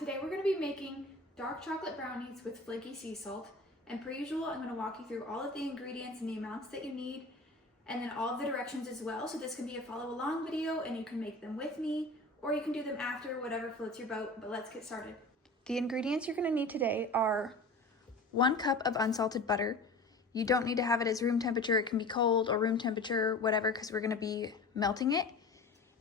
Today we're going to be making dark chocolate brownies with flaky sea salt. And per usual, I'm going to walk you through all of the ingredients and the amounts that you need, and then all of the directions as well. So this can be a follow along video and you can make them with me, or you can do them after, whatever floats your boat, but let's get started. The ingredients you're going to need today are 1 cup of unsalted butter. You don't need to have it as room temperature. It can be cold or room temperature, whatever, because we're going to be melting it.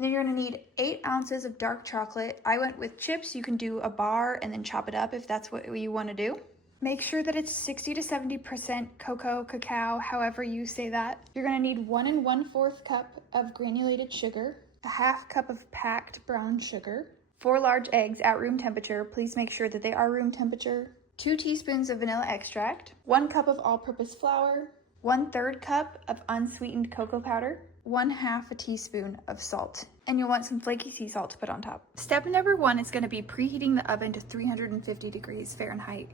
Then you're going to need 8 ounces of dark chocolate. I went with chips. You can do a bar and then chop it up if that's what you want to do. Make sure that it's 60 to 70% cocoa, cacao, however you say that. You're going to need 1 1/4 cup of granulated sugar, a 1/2 cup of packed brown sugar, 4 large eggs at room temperature. Please make sure that they are room temperature. 2 teaspoons of vanilla extract, 1 cup of all-purpose flour, 1/3 cup of unsweetened cocoa powder, 1/2 teaspoon of salt, and you'll want some flaky sea salt to put on top. Step number 1 is going to be preheating the oven to 350 degrees Fahrenheit.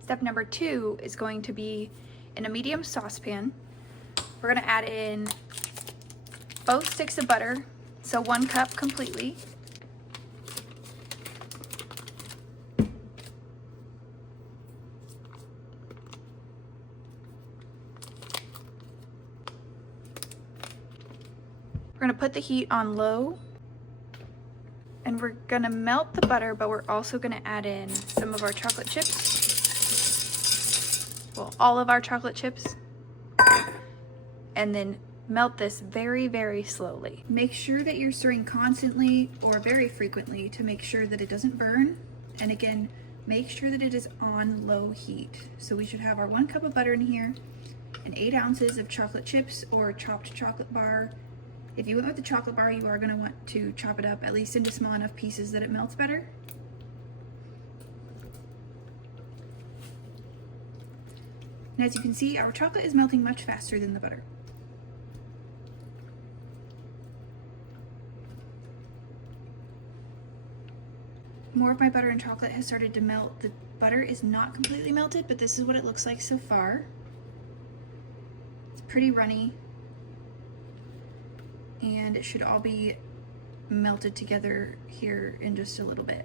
Step number 2 is going to be in a medium saucepan. We're going to add in both sticks of butter, so 1 cup completely. We're going to put the heat on low, and we're going to melt the butter, but we're also going to add in some of our chocolate chips. Well, all of our chocolate chips. And then melt this very, very slowly. Make sure that you're stirring constantly or very frequently to make sure that it doesn't burn. And again, make sure that it is on low heat. So we should have our 1 cup of butter in here and 8 ounces of chocolate chips or chopped chocolate bar. If you went with the chocolate bar, you are going to want to chop it up at least into small enough pieces that it melts better. And as you can see, our chocolate is melting much faster than the butter. More of my butter and chocolate has started to melt. The butter is not completely melted, but this is what it looks like so far. It's pretty runny, and it should all be melted together here in just a little bit.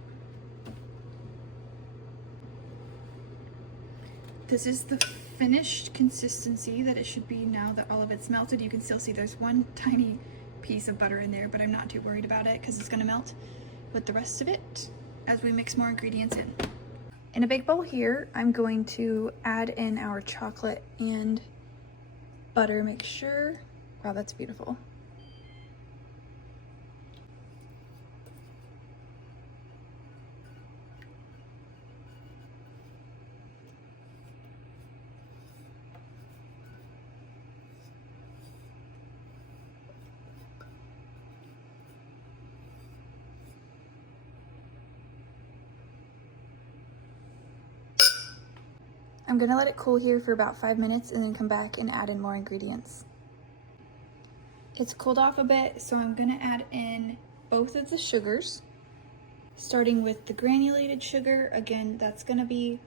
This is the finished consistency that it should be now that all of it's melted. You can still see there's 1 tiny piece of butter in there, but I'm not too worried about it because it's going to melt with the rest of it as we mix more ingredients in. In a big bowl here, I'm going to add in our chocolate and butter. Make sure, wow, that's beautiful. I'm gonna let it cool here for about 5 minutes and then come back and add in more ingredients. It's cooled off a bit, so I'm gonna add in both of the sugars, starting with the granulated sugar. Again, that's gonna be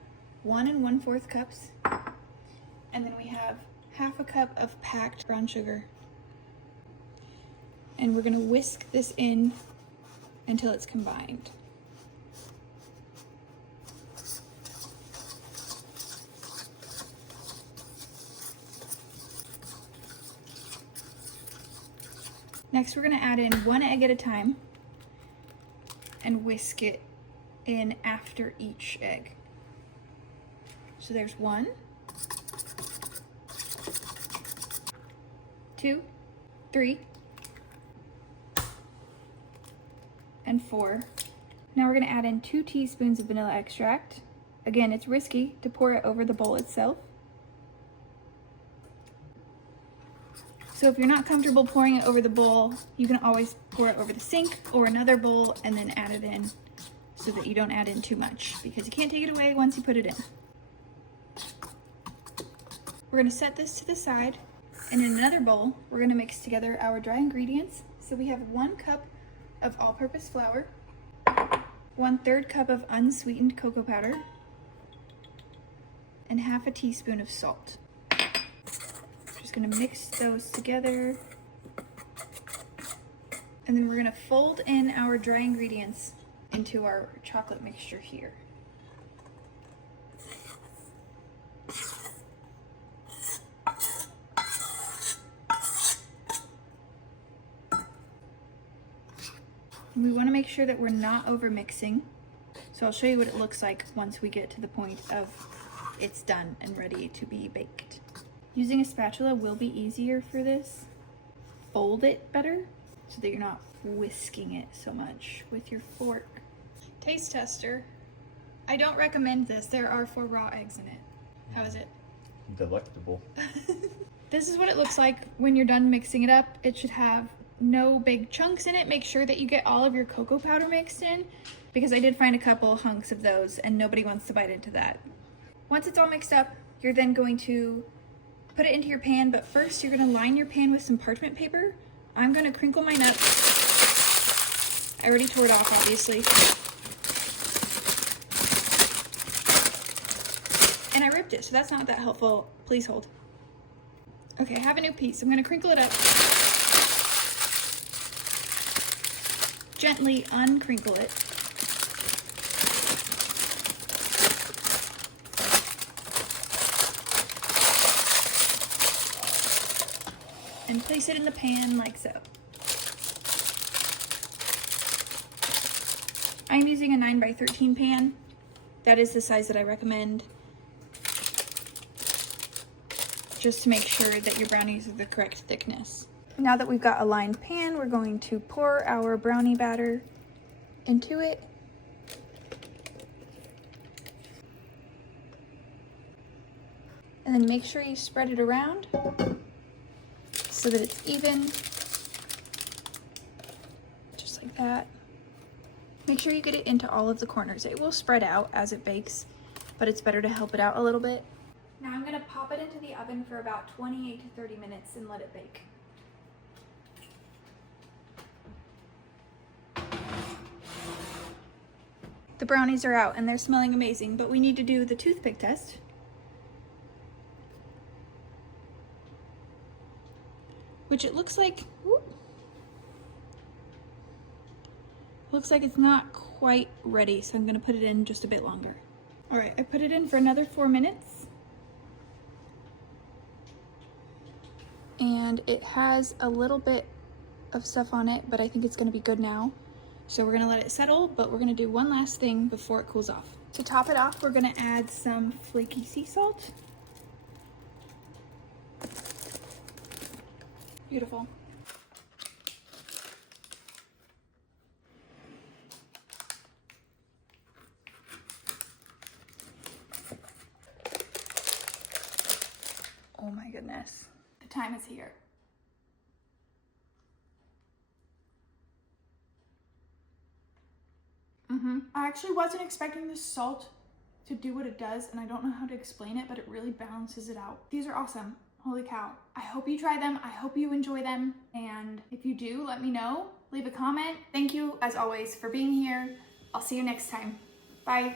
1 1/4 cups. And then we have 1/2 cup of packed brown sugar. And we're gonna whisk this in until it's combined. Next, we're going to add in 1 egg at a time and whisk it in after each egg. So there's 1, 2, 3, and 4. Now we're going to add in 2 teaspoons of vanilla extract. Again, it's risky to pour it over the bowl itself. So if you're not comfortable pouring it over the bowl, you can always pour it over the sink or another bowl and then add it in so that you don't add in too much, because you can't take it away once you put it in. We're going to set this to the side, and in another bowl, we're going to mix together our dry ingredients. So we have 1 cup of all-purpose flour, 1/3 cup of unsweetened cocoa powder, and 1/2 teaspoon of salt. Going to mix those together, and then we're going to fold in our dry ingredients into our chocolate mixture here. And we want to make sure that we're not over mixing. So I'll show you what it looks like once we get to the point of it's done and ready to be baked. Using a spatula will be easier for this. Fold it better so that you're not whisking it so much with your fork. Taste tester. I don't recommend this. There are 4 raw eggs in it. How is it? Delectable. This is what it looks like when you're done mixing it up. It should have no big chunks in it. Make sure that you get all of your cocoa powder mixed in, because I did find a couple hunks of those and nobody wants to bite into that. Once it's all mixed up, you're then going to put it into your pan, but first you're going to line your pan with some parchment paper. I'm going to crinkle mine up. I already tore it off, obviously. And I ripped it, so that's not that helpful. Please hold. Okay, I have a new piece. I'm going to crinkle it up. Gently uncrinkle it. And place it in the pan like so. I'm using a 9x13 pan. That is the size that I recommend, just to make sure that your brownies are the correct thickness. Now that we've got a lined pan, we're going to pour our brownie batter into it. And then make sure you spread it around so that it's even, just like that. Make sure you get it into all of the corners. It will spread out as it bakes, but it's better to help it out a little bit. Now I'm gonna pop it into the oven for about 28 to 30 minutes and let it bake. The brownies are out and they're smelling amazing, but we need to do the toothpick test. Which it looks like, it's not quite ready, so I'm gonna put it in just a bit longer. All right, I put it in for another 4 minutes. And it has a little bit of stuff on it, but I think it's gonna be good now. So we're gonna let it settle, but we're gonna do one last thing before it cools off. To top it off, we're gonna add some flaky sea salt. Beautiful. Oh my goodness. The time is here. I actually wasn't expecting the salt to do what it does, and I don't know how to explain it, but it really balances it out. These are awesome. Holy cow. I hope you try them. I hope you enjoy them. And if you do, let me know. Leave a comment. Thank you, as always, for being here. I'll see you next time. Bye.